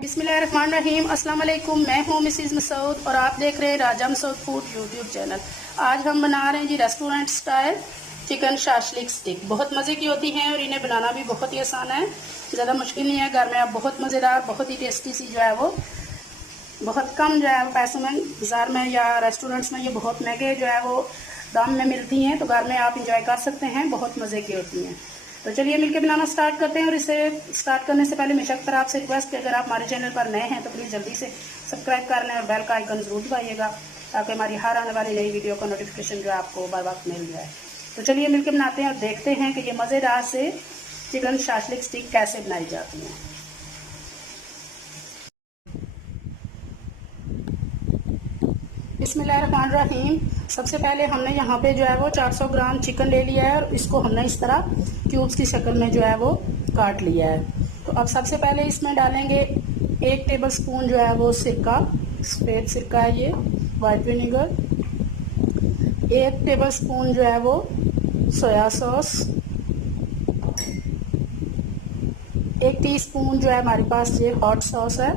बिस्मिल्लाहिर्रहमानिर्रहीम। अस्सलाम वालेकुम। मैं हूँ मिसेज़ मसूद और आप देख रहे हैं Raja Masood food YouTube channel. आज हम बना रहे हैं जी restaurant style chicken shashlik stick. बहुत मज़े की होती हैं और इन्हें बनाना भी बहुत ही आसान है, ज़्यादा मुश्किल नहीं है। घर में आप बहुत मज़ेदार, बहुत ही टेस्टी सी जो है वो बहुत कम जो है वो पैसों में बाज़ार में या रेस्टोरेंट्स में ये बहुत महंगे जो है वो दाम में मिलती हैं, तो घर में आप इंजॉय कर सकते हैं। बहुत मज़े की होती हैं। तो चलिए मिलकर बनाना स्टार्ट करते हैं। और इसे स्टार्ट करने से पहले मेरी तरफ आपसे रिक्वेस्ट है, अगर आप हमारे चैनल पर नए हैं तो प्लीज़ जल्दी से सब्सक्राइब कर लें और बेल का आइकन जरूर दबाइएगा, ताकि हमारी हर आने वाली नई वीडियो का नोटिफिकेशन जो है आपको बर वक्त मिल जाए। तो चलिए मिलकर बनाते हैं और देखते हैं कि ये मज़ेदार से चिकन शाशलिक स्टिक कैसे बनाई जाती हैं। बिस्मिल्लाहिर्रहमानिर्रहीम। सबसे पहले हमने यहाँ पे जो है वो 400 ग्राम चिकन ले लिया है और इसको हमने इस तरह क्यूब्स की शक्ल में जो है वो काट लिया है। तो अब सबसे पहले इसमें डालेंगे 1 टेबलस्पून जो है वो सिरका, सफ़ेद सिरका है ये, वाइट विनेगर। 1 टेबलस्पून जो है वो सोया सॉस। 1 टीस्पून जो है हमारे पास ये हॉट सॉस है,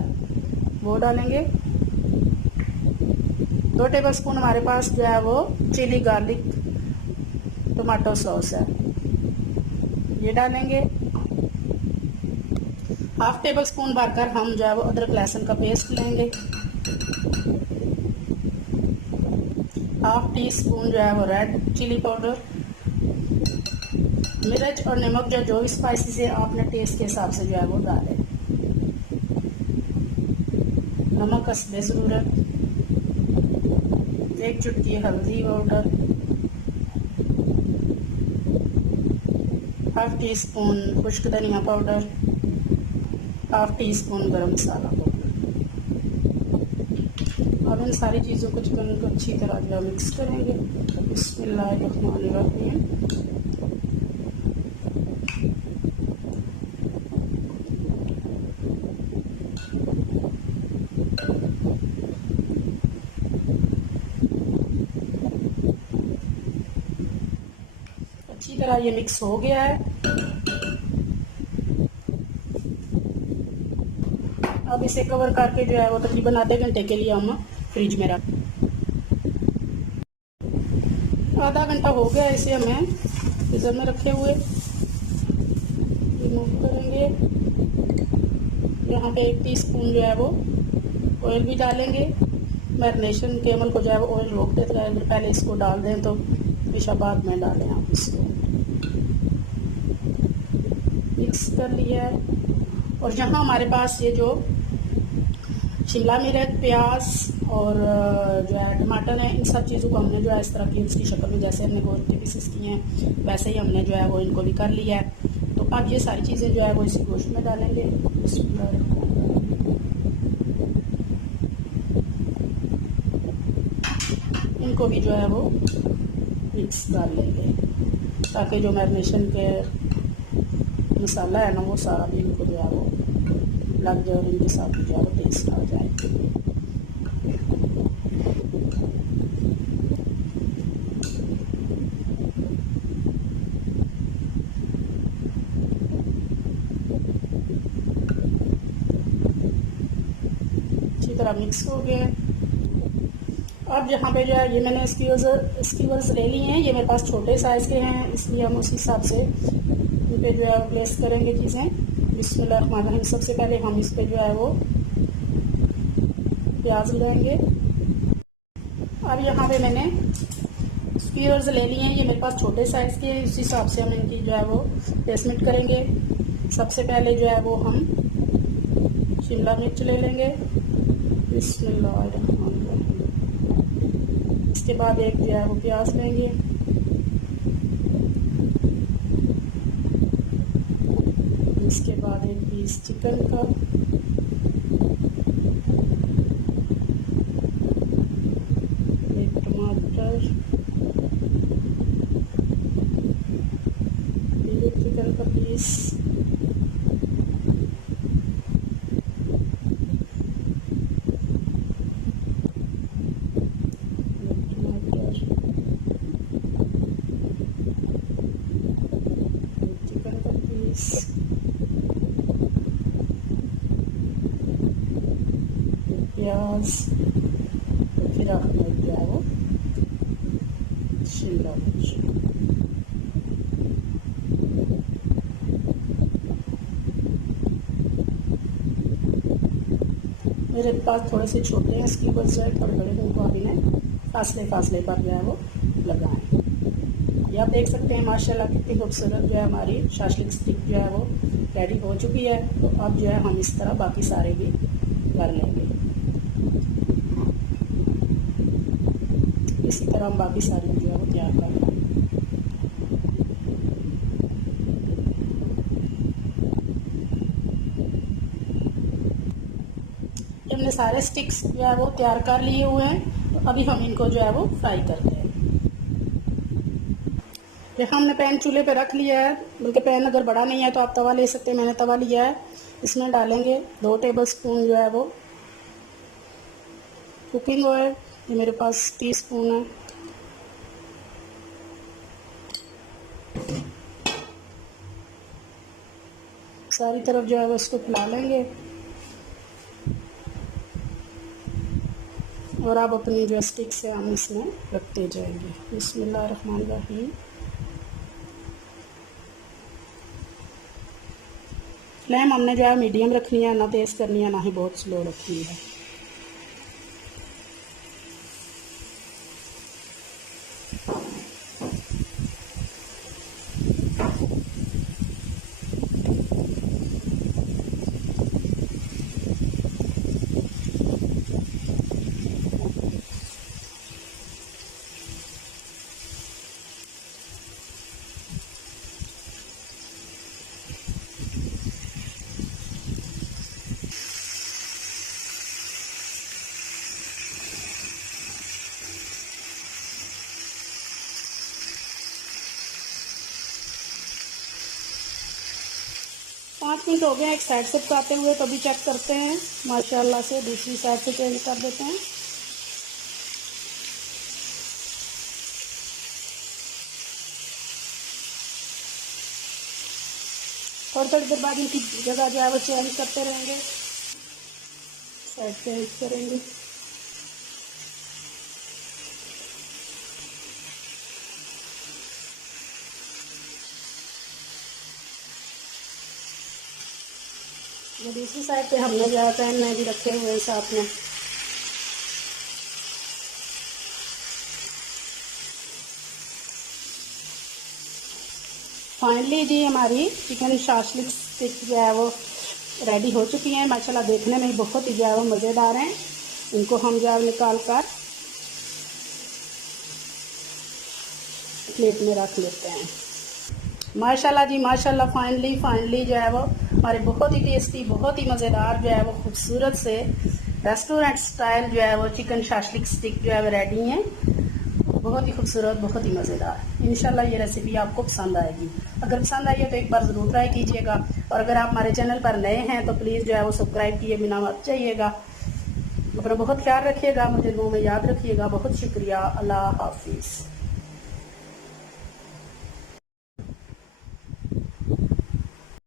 वो डालेंगे। 2 टेबलस्पून हमारे पास जो है वो चिली गार्लिक टमाटो सॉस है, ये डालेंगे। 1/2 टेबलस्पून भरकर हम जो है वो अदरक लहसुन का पेस्ट लेंगे। 1/2 टीस्पून जो है वो रेड चिली पाउडर। मिर्च और नमक जो स्पाइसेस है आपने टेस्ट के हिसाब से जो है वो डालें। नमक हस्बे ज़रूरत। 1 चुटकी हल्दी पाउडर। 1/2 टीस्पून खुश्क धनिया पाउडर। 1/2 टीस्पून गरम मसाला पाउडर। अब इन सारी चीज़ों को चिकन को अच्छी तरह जो मिक्स करेंगे। बिस्मिल्लाहिर्रहमानिर्रहीम। अच्छी तरह ये मिक्स हो गया है। अब इसे कवर करके जो है वो तकरीबन आधे घंटे के लिए हम फ्रिज में रख। आधा घंटा हो गया इसे हमें फ्रीजर में रखे हुए। रिमूव करेंगे। यहाँ पे 1 टीस्पून जो है वो ऑयल भी डालेंगे। मैरिनेशन के अमल को जो है वो ऑयल रोक देता है, अगर पहले इसको डाल दें तो हमेशा बाद में डालें आप इसको। मिक्स कर लिया है। और यहाँ हमारे पास ये जो शिमला मिर्च, प्याज और जो है टमाटर है, इन सब चीज़ों को हमने जो है इस तरह क्यूब्स की शक्ल में जैसे हमने गोश्त के पीसेस किए हैं वैसे ही हमने जो है वो इनको भी कर लिया है। तो अब ये सारी चीज़ें जो है वो इस गोश्त में डालेंगे। इनको भी जो है वो मिक्स कर लेंगे, ताकि जो मैरिनेशन के मसाला है ना वो सारा भी इनको जो है वो लग जाए और इनके साथ जो है वो टेस्ट आ जाए। अच्छी तरह मिक्स हो गया। अब यहाँ पे जो है ये मैंने स्कीवर्स ले लिए हैं, ये मेरे पास छोटे साइज़ के हैं, इसलिए हम उस हिसाब से इन पे जो है प्लेस करेंगे चीज़ें। बिस्मिल्लाहिर्रहमानिर्रहीम। सबसे पहले हम इस पे जो है वो प्याज लेंगे। अब यहाँ पे मैंने स्क्यूअर्स ले लिए हैं, ये मेरे पास छोटे साइज़ के हैं, इस हिसाब से हम इनकी जो है वो प्लेसमेंट करेंगे। सबसे पहले जो है वो हम शिमला मिर्च ले लेंगे। बिस्मिल्लाहिर्रहमानिर्रहीम। इसके बाद एक जो है वो प्याज लेंगे। इसके बाद 1 पीस चिकन का। एक टमाटर। एक चिकन का पीस। प्याज, तो फिर हमें जो है वो शिमला मिर्च। मेरे पास थोड़े से छोटे हैं इसकी वजह से, थोड़े बड़े उनको अभी इन्हें फासले पर जो है वो लगाएं। ये आप देख सकते हैं माशाल्लाह कितनी खूबसूरत जो है हमारी शाशलिक स्टिक जो है वो रेडी हो चुकी है। तो अब जो है हम इस तरह बाकी सारे भी कर लेंगे। इसी तरह हम बाकी सारे जो है वो तैयार कर लेंगे। हमने सारे स्टिक्स जो है वो तैयार कर लिए हुए हैं। तो अभी हम इनको जो है वो फ्राई करते हैं। देखो हमने पैन चूल्हे पे रख लिया है, बल्कि पैन अगर बड़ा नहीं है तो आप तवा ले सकते हैं। मैंने तवा लिया है, इसमें डालेंगे 2 टेबलस्पून जो है वो कुकिंग ऑयल। ये मेरे पास टीस्पून है। सारी तरफ जो है वो इसको फैला लेंगे और आप अपनी जो स्टिक से हम इसमें रखते जाएंगे। बिस्मिल्लाहिर्रहमानिर्रहीम। फ्लेम हमने जो है मीडियम रखनी है, ना तेज़ करनी है ना ही बहुत स्लो रखनी है। पाँच मिनट हो गए एक साइड से पकाते हुए, तो अभी चेक करते हैं माशाल्लाह से दूसरी साइड से चेंज कर देते हैं। थोड़ी देर बाद इनकी जगह जो है वो चेंज करते रहेंगे, साइड चेंज करेंगे। ये दूसरी साइड पे हमने जो है पैन में भी रखे हुए हैं साथ में। फाइनली जी हमारी चिकन शाशलिक स्टिक जो है वो रेडी हो चुकी है। माशाल्लाह देखने में बहुत ही जो है वो मज़ेदार हैं। इनको हम जो है निकाल कर प्लेट में रख लेते हैं। माशाल्लाह जी माशाल्लाह, फाइनली जो है वो हमारे बहुत ही टेस्टी, बहुत ही मज़ेदार जो है वो खूबसूरत से रेस्टोरेंट स्टाइल जो है वो चिकन शाशलिक स्टिक जो है वो रेडी हैं। बहुत ही खूबसूरत, बहुत ही मज़ेदार। इंशाल्लाह ये रेसिपी आपको पसंद आएगी। अगर पसंद आई है तो एक बार ज़रूर ट्राई कीजिएगा, और अगर आप हमारे चैनल पर नए हैं तो प्लीज़ जो है वो सब्सक्राइब किए बिना मत जाइएगा। अपना बहुत ख्याल रखिएगा, मुझे दुआ में याद रखिएगा। बहुत शुक्रिया। अल्लाह हाफिज़।